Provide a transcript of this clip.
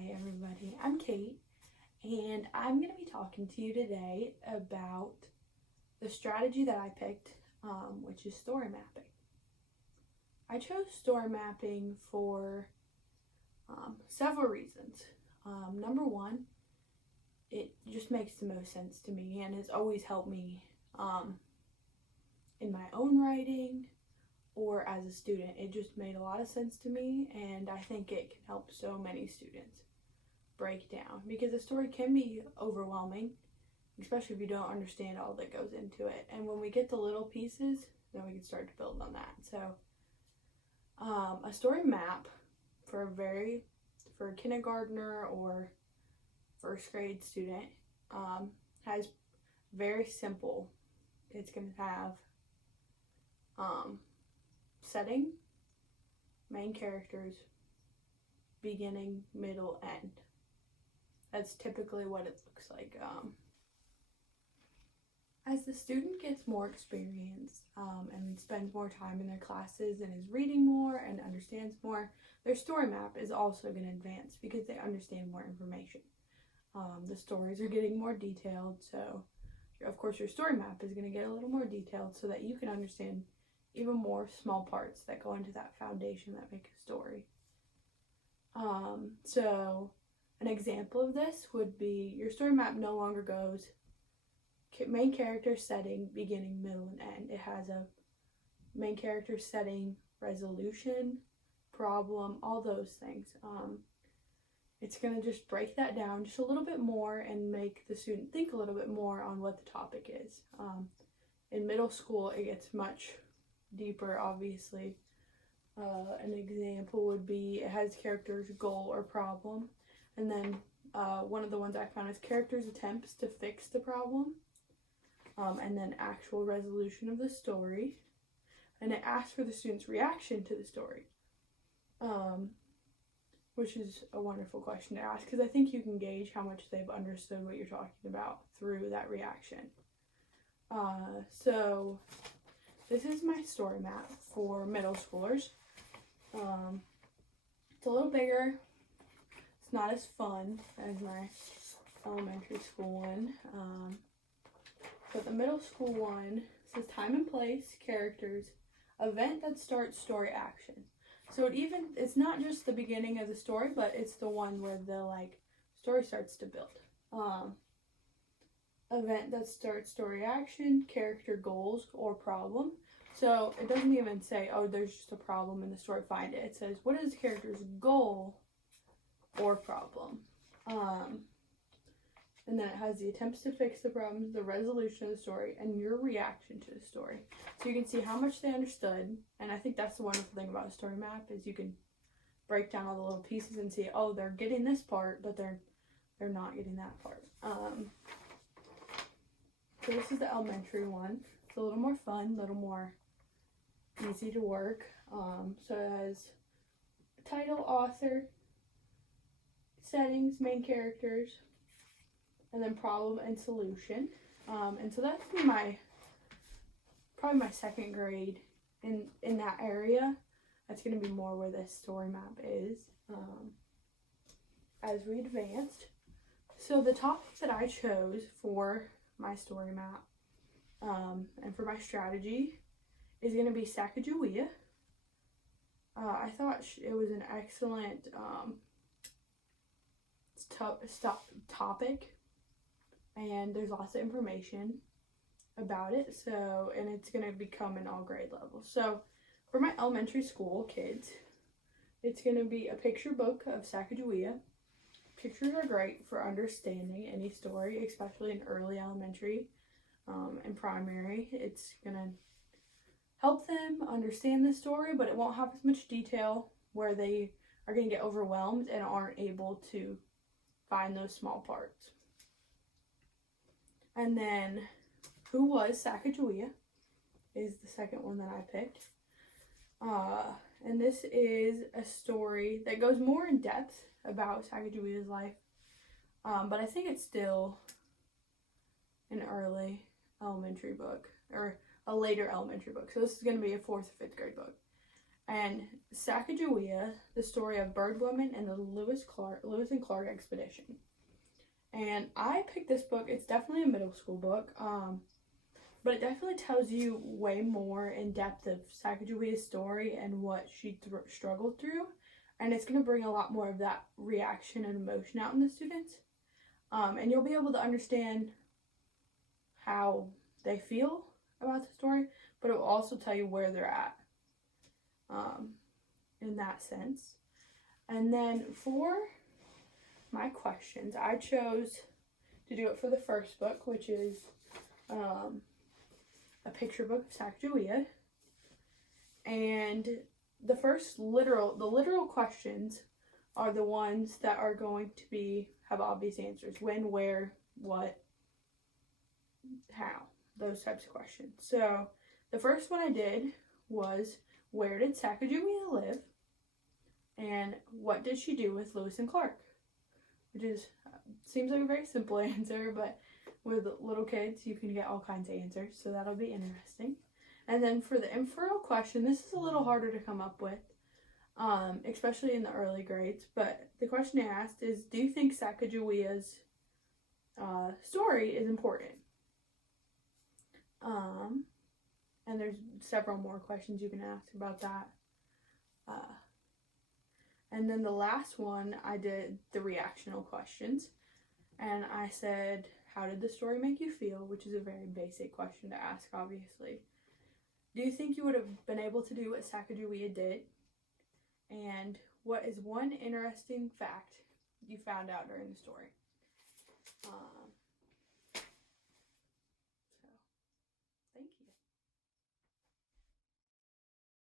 Hi everybody, I'm Kate, and I'm going to be talking to you today about the strategy that I picked, which is story mapping. I chose story mapping for several reasons. Number one, it just makes the most sense to me and has always helped me in my own writing or as a student. It just made a lot of sense to me, and I think it can help so many students break down, because a story can be overwhelming, especially if you don't understand all that goes into it. And when we get the little pieces, then we can start to build on that. So a story map for a kindergartner or first grade student has very simple. It's going to have setting, main characters, beginning, middle, end. That's typically what it looks like. As the student gets more experience and spends more time in their classes and is reading more and understands more, their story map is also going to advance because they understand more information. The stories are getting more detailed, so of course your story map is going to get a little more detailed so that you can understand even more small parts that go into that foundation that make a story. So an example of this would be your story map no longer goes main character, setting, beginning, middle, and end. It has a main character, setting, resolution, problem, all those things. It's going to just break that down just a little bit more and make the student think a little bit more on what the topic is. In middle school, it gets much deeper, obviously. An example would be it has characters' goal or problem, and then one of the ones I found is characters' attempts to fix the problem, and then actual resolution of the story, and it asks for the student's reaction to the story, which is a wonderful question to ask, because I think you can gauge how much they've understood what you're talking about through that reaction. So this is my story map for middle schoolers. It's a little bigger. It's not as fun as my elementary school one. But the middle school one says time and place, characters, event that starts story action. So it's not just the beginning of the story, but it's the one where the story starts to build. Event that starts story action, character goals or problem. So it doesn't even say, oh, there's just a problem in the story, find it. It says, what is the character's goal or problem? And then it has the attempts to fix the problem, the resolution of the story, and your reaction to the story. So you can see how much they understood. And I think that's the wonderful thing about a story map, is you can break down all the little pieces and see, oh, they're getting this part, but they're not getting that part. So this is the elementary one. It's a little more fun, a little more easy to work. So it has title, author, settings, main characters, and then problem and solution. And so that's probably my second grade in that area. That's going to be more where this story map is as we advanced. So the topic that I chose for my story map and for my strategy is going to be Sacagawea. I thought it was an excellent topic, and there's lots of information about it. So, and it's going to become an all grade level. So for my elementary school kids, it's going to be a picture book of Sacagawea. Pictures are great for understanding any story, especially in early elementary and primary. It's going to help them understand the story, but it won't have as much detail where they are going to get overwhelmed and aren't able to find those small parts. And then Who Was Sacagawea is the second one that I picked. And this is a story that goes more in depth about Sacagawea's life, but I think it's still an early elementary book, or a later elementary book. So this is going to be a 4th or 5th grade book. And Sacagawea, the story of Bird Woman and the Lewis and Clark expedition. And I picked this book. It's definitely a middle school book, but it definitely tells you way more in depth of Sacagawea's story and what she struggled through. And it's going to bring a lot more of that reaction and emotion out in the students. And you'll be able to understand how they feel about the story, but it will also tell you where they're at in that sense. And then for my questions, I chose to do it for the first book, which is a picture book of Sacagawea. And the literal questions are the ones that are going to have obvious answers. When, where, what, how, those types of questions. So the first one I did was, where did Sacagawea live? And what did she do with Lewis and Clark? Which seems like a very simple answer, but with little kids, you can get all kinds of answers, so that'll be interesting. And then for the inferral question, this is a little harder to come up with, especially in the early grades, but the question I asked is, do you think Sacagawea's story is important? And there's several more questions you can ask about that. And then the last one, I did the reactional questions. And I said, how did the story make you feel? Which is a very basic question to ask, obviously. Do you think you would have been able to do what Sacagawea did? And what is one interesting fact you found out during the story?